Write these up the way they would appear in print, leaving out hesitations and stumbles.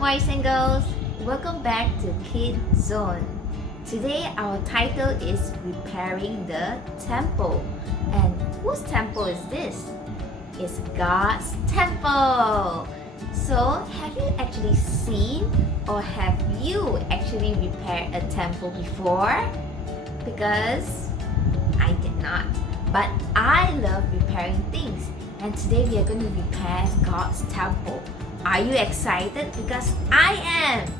boys and girls, welcome back to Kidzone. Today our title is Repairing the Temple. And whose temple is this? It's God's temple. So have you actually seen or have you actually repaired a temple before? Because I did not. But I love repairing things. And today we are going to repair God's temple. Are you excited? Because I am!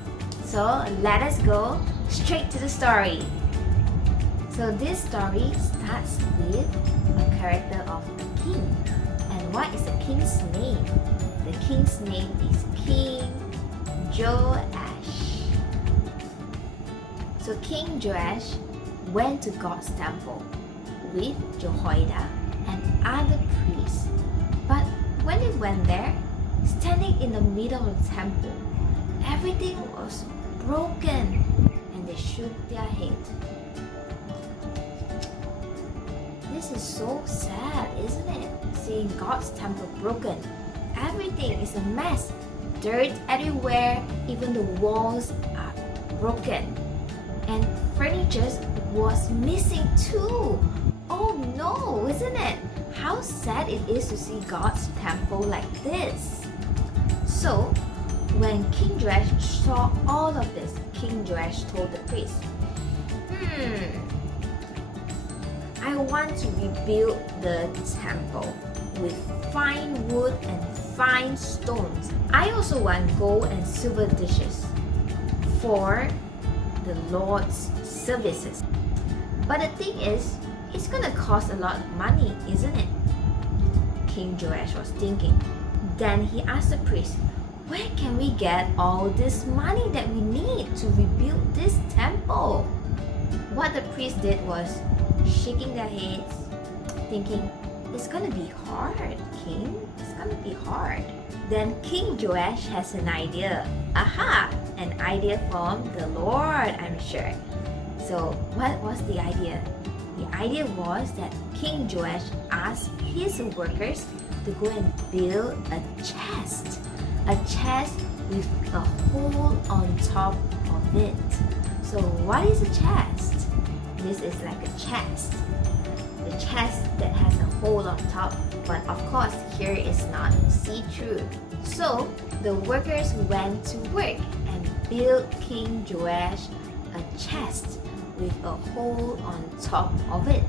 So let us go straight to the story. So this story starts with a character of a king. And what is the king's name? The king's name is King Joash. So King Joash went to God's temple with Jehoiada and other priests. But when they went there, standing in the middle of the temple, everything was broken and they shook their head. This is so sad, isn't it? Seeing God's temple broken. Everything is a mess. Dirt everywhere, even the walls are broken. And furniture was missing too. Oh no, isn't it? How sad it is to see God's temple like this. So, when King Joash saw all of this, King Joash told the priest, I want to rebuild the temple with fine wood and fine stones. I also want gold and silver dishes for the Lord's services. But the thing is, it's gonna cost a lot of money, isn't it? King Joash was thinking. Then he asked the priest, where can we get all this money that we need to rebuild this temple? What the priest did was shaking their heads, thinking, it's gonna be hard, King. It's gonna be hard. Then King Joash has an idea. Aha! An idea from the Lord, I'm sure. So what was the idea? The idea was that King Joash asked his workers to go and build a chest with a hole on top of it. So what is a chest? This is like a chest. The chest that has a hole on top, but of course here is not see-through. So the workers went to work and built King Joash a chest with a hole on top of it.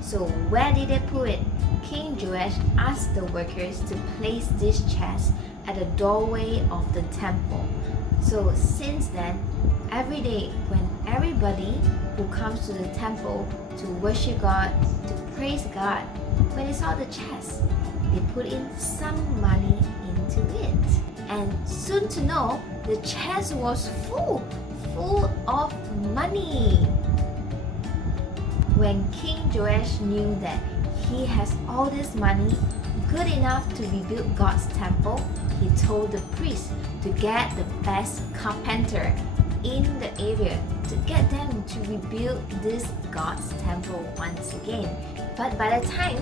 So where did they put it? King Joash asked the workers to place this chest at the doorway of the temple. So since then, every day when everybody who comes to the temple to worship God, to praise God, when they saw the chest, they put in some money into it. And soon to know, the chest was full of money. When King Joash knew that he has all this money, good enough to rebuild God's temple, he told the priest to get the best carpenter in the area to get them to rebuild this God's temple once again. But by the time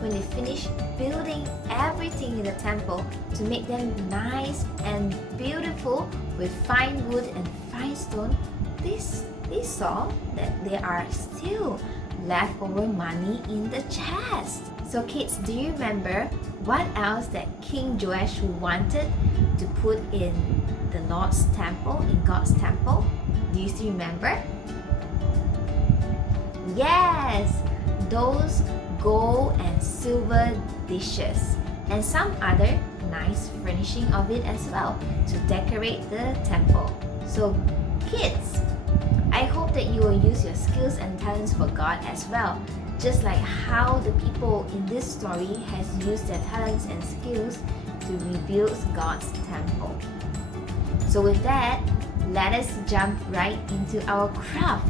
when they finished building everything in the temple to make them nice and beautiful with fine wood and fine stone, they saw that there are still leftover money in the chest. So kids, do you remember what else that King Joash wanted to put in the Lord's temple, in God's temple? Do you still remember? Yes, those gold and silver dishes and some other nice furnishing of it as well to decorate the temple. So kids, I hope that you will use your skills and talents for God as well, just like how the people in this story has used their talents and skills to rebuild God's temple. So with that, let us jump right into our craft.